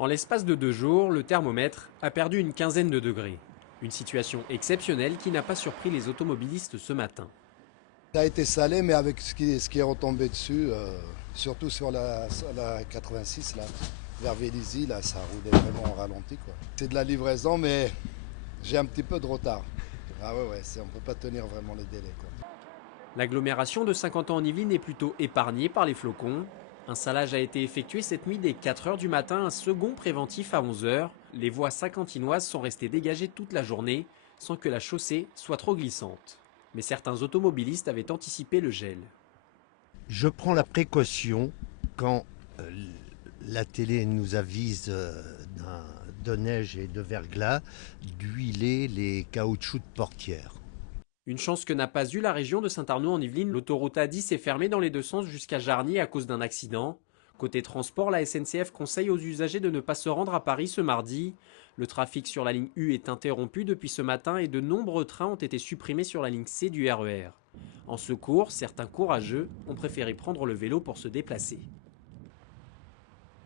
En l'espace de 2 jours, le thermomètre a perdu une quinzaine de degrés. Une situation exceptionnelle qui n'a pas surpris les automobilistes ce matin. Ça a été salé, mais avec ce qui est retombé dessus, surtout sur la 86, là, vers Vélizy, là, ça roulait vraiment en ralenti, quoi. C'est de la livraison, mais j'ai un petit peu de retard. Ah ouais, on ne peut pas tenir vraiment les délais, quoi. L'agglomération de Saint-Quentin en Yvelines est plutôt épargnée par les flocons. Un salage a été effectué cette nuit dès 4 h du matin, un second préventif à 11 h. Les voies saint-quentinoises sont restées dégagées toute la journée sans que la chaussée soit trop glissante. Mais certains automobilistes avaient anticipé le gel. Je prends la précaution quand la télé nous avise de neige et de verglas d'huiler les caoutchoucs de portière. Une chance que n'a pas eu la région de Saint-Arnaud en Yvelines, l'autoroute A10 est fermée dans les deux sens jusqu'à Jarny à cause d'un accident. Côté transport, la SNCF conseille aux usagers de ne pas se rendre à Paris ce mardi. Le trafic sur la ligne U est interrompu depuis ce matin et de nombreux trains ont été supprimés sur la ligne C du RER. En secours, certains courageux ont préféré prendre le vélo pour se déplacer.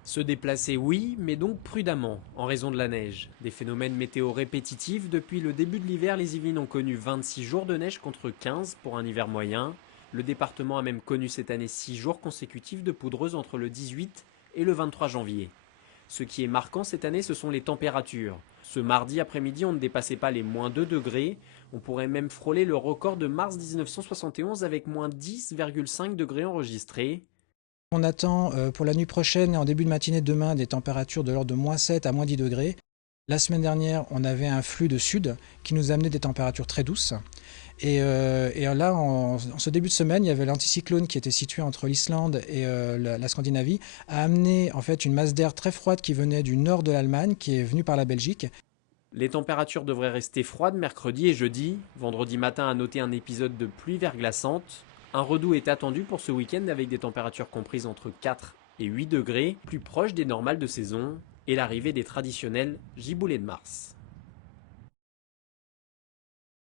Se déplacer, oui, mais donc prudemment, en raison de la neige. Des phénomènes météo répétitifs, depuis le début de l'hiver, les Yvelines ont connu 26 jours de neige contre 15 pour un hiver moyen. Le département a même connu cette année 6 jours consécutifs de poudreuse entre le 18 et le 23 janvier. Ce qui est marquant cette année, ce sont les températures. Ce mardi après-midi, on ne dépassait pas les moins 2 degrés. On pourrait même frôler le record de mars 1971 avec moins 10,5 degrés enregistrés. On attend pour la nuit prochaine et en début de matinée de demain des températures de l'ordre de moins 7 à moins 10 degrés. La semaine dernière, on avait un flux de sud qui nous amenait des températures très douces. Et là, en ce début de semaine, il y avait l'anticyclone qui était situé entre l'Islande et la Scandinavie, a amené en fait une masse d'air très froide qui venait du nord de l'Allemagne, qui est venue par la Belgique. Les températures devraient rester froides mercredi et jeudi. Vendredi matin a noté un épisode de pluie verglaçante. Un redout est attendu pour ce week-end avec des températures comprises entre 4 et 8 degrés, plus proches des normales de saison, et l'arrivée des traditionnels giboulées de mars.